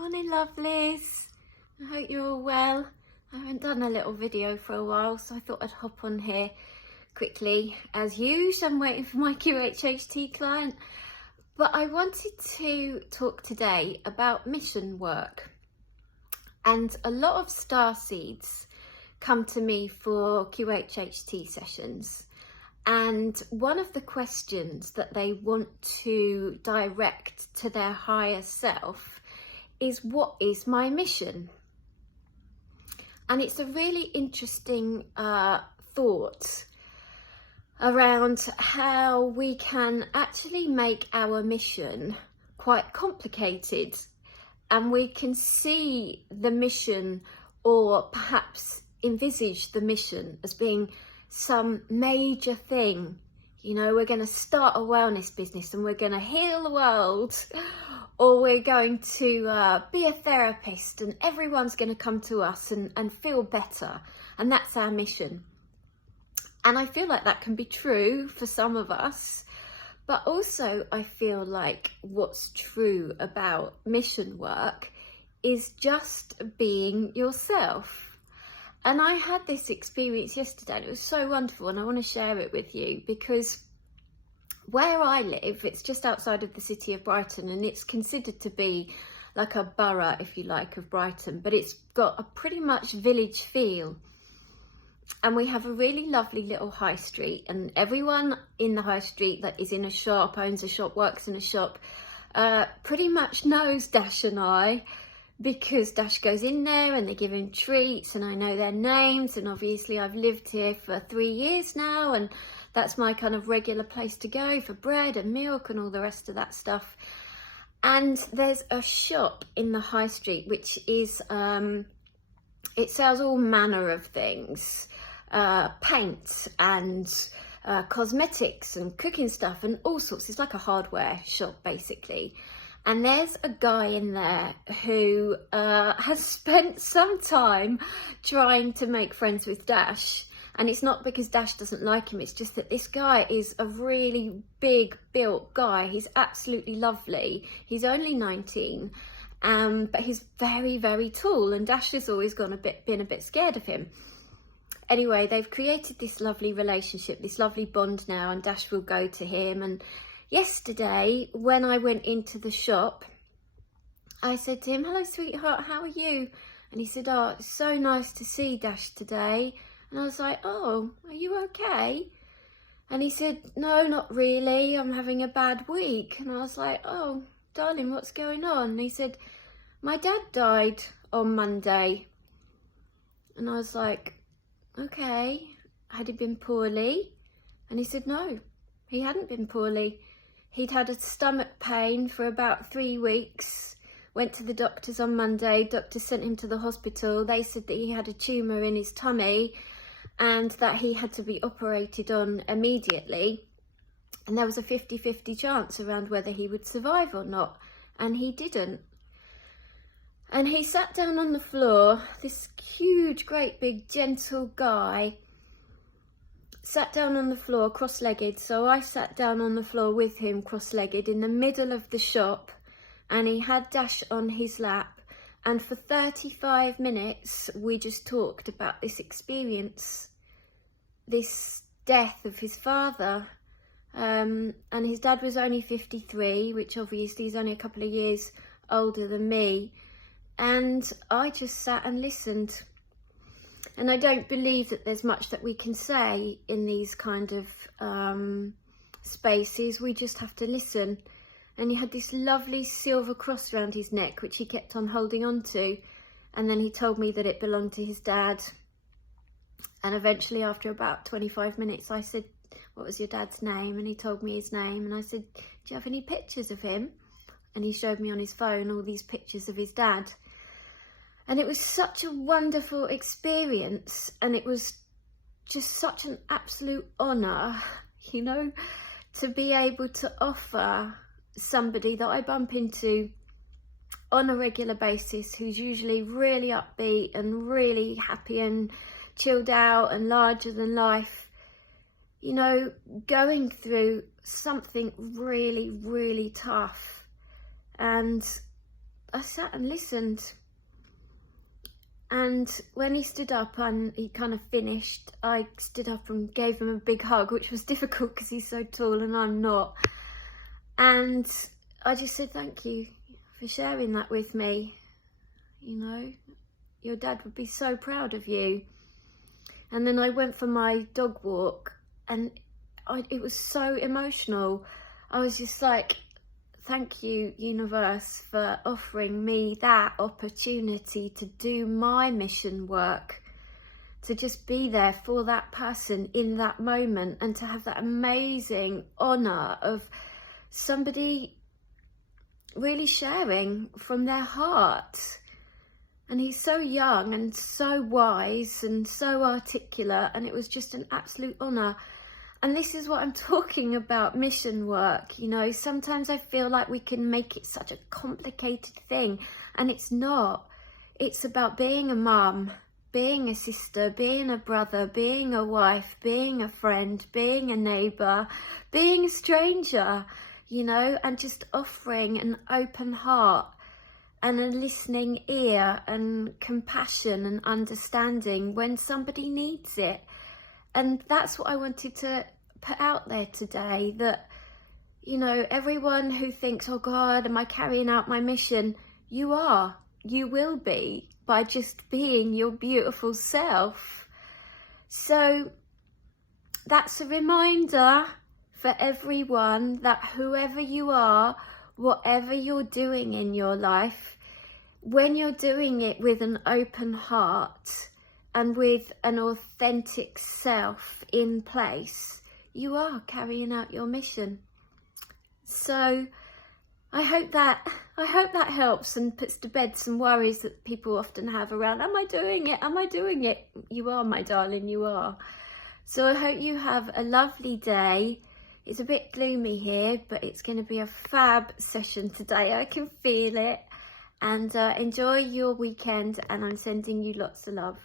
Morning lovelies, I hope you're all well. I haven't done a little video for a while, so I thought I'd hop on here quickly. As usual, I'm waiting for my 𝕄𝕀𝕊𝕀𝕆𝕕 client, but I wanted to talk today about mission work. And a lot of starseeds come to me for 𝕄𝕀𝕊𝕀𝕆 sessions, and one of the questions that they want to direct to their higher self is, what is my mission? And it's a really interesting thought around how we can actually make our mission quite complicated, and we can see the mission, or perhaps envisage the mission as being some major thing. You know, we're going to start a wellness business and we're going to heal the world, or we're going to be a therapist and everyone's going to come to us and feel better, and that's our mission. And I feel like that can be true for some of us, but also I feel like what's true about mission work is just being yourself. And I had this experience yesterday, and it was so wonderful, and I want to share it with you because where I live, it's just outside of the city of Brighton, and it's considered to be like a borough, if you like, of Brighton, but it's got a pretty much village feel. And we have a really lovely little high street, and everyone in the high street that is in a shop, owns a shop, works in a shop, pretty much knows Dash and I, because Dash goes in there and they give him treats, and I know their names, and obviously I've lived here for 3 years now, and that's my kind of regular place to go for bread and milk and all the rest of that stuff. And there's a shop in the high street which is, it sells all manner of things, paint and cosmetics and cooking stuff and all sorts. It's like a hardware shop basically. And there's a guy in there who has spent some time trying to make friends with Dash. And it's not because Dash doesn't like him, it's just that this guy is a really big built guy. He's absolutely lovely. He's only 19, but he's very, very tall, and Dash has always been a bit scared of him. Anyway, they've created this lovely relationship, this lovely bond now, and Dash will go to him. And yesterday, when I went into the shop, I said to him, "Hello, sweetheart, how are you?" And he said, "Oh, it's so nice to see Dash today." And I was like, "Oh, are you okay?" And he said, "No, not really. I'm having a bad week." And I was like, "Oh, darling, what's going on?" And he said, "My dad died on Monday." And I was like, "Okay, had he been poorly?" And he said, "No, he hadn't been poorly. He'd had a stomach pain for about 3 weeks, went to the doctors on Monday, doctor sent him to the hospital. They said that he had a tumour in his tummy and that he had to be operated on immediately. And there was a 50-50 chance around whether he would survive or not, and he didn't." And he sat down on the floor, this huge, great big, gentle guy, sat down on the floor cross-legged. So I sat down on the floor with him cross-legged in the middle of the shop, and he had Dash on his lap, and for 35 minutes we just talked about this experience, this death of his father. And his dad was only 53, which obviously is only a couple of years older than me. And I just sat and listened. And I don't believe that there's much that we can say in these kind of spaces. We just have to listen. And he had this lovely silver cross around his neck, which he kept on holding on to. And then he told me that it belonged to his dad. And eventually, after about 25 minutes, I said, "What was your dad's name?" And he told me his name. And I said, "Do you have any pictures of him?" And he showed me on his phone all these pictures of his dad. And it was such a wonderful experience, and it was just such an absolute honour, you know, to be able to offer somebody that I bump into on a regular basis, who's usually really upbeat and really happy and chilled out and larger than life, you know, going through something really, really tough. And I sat and listened. And when he stood up and he kind of finished, I stood up and gave him a big hug, which was difficult because he's so tall and I'm not. And I just said, thank you for sharing that with me. You know, your dad would be so proud of you. And then I went for my dog walk, and it was so emotional. I was just like, thank you, universe, for offering me that opportunity to do my mission work, to just be there for that person in that moment, and to have that amazing honor of somebody really sharing from their heart. And he's so young and so wise and so articulate, and it was just an absolute honor. And this is what I'm talking about, mission work. You know, sometimes I feel like we can make it such a complicated thing, and it's not. It's about being a mum, being a sister, being a brother, being a wife, being a friend, being a neighbour, being a stranger, you know, and just offering an open heart and a listening ear and compassion and understanding when somebody needs it. And that's what I wanted to put out there today, that, you know, everyone who thinks, oh God, am I carrying out my mission? You are. You will be, by just being your beautiful self. So that's a reminder for everyone that whoever you are, whatever you're doing in your life, when you're doing it with an open heart and with an authentic self in place, you are carrying out your mission. So I hope that helps and puts to bed some worries that people often have around, am I doing it? Am I doing it? You are, my darling, you are. So I hope you have a lovely day. It's a bit gloomy here, but it's going to be a fab session today. I can feel it. And enjoy your weekend, and I'm sending you lots of love.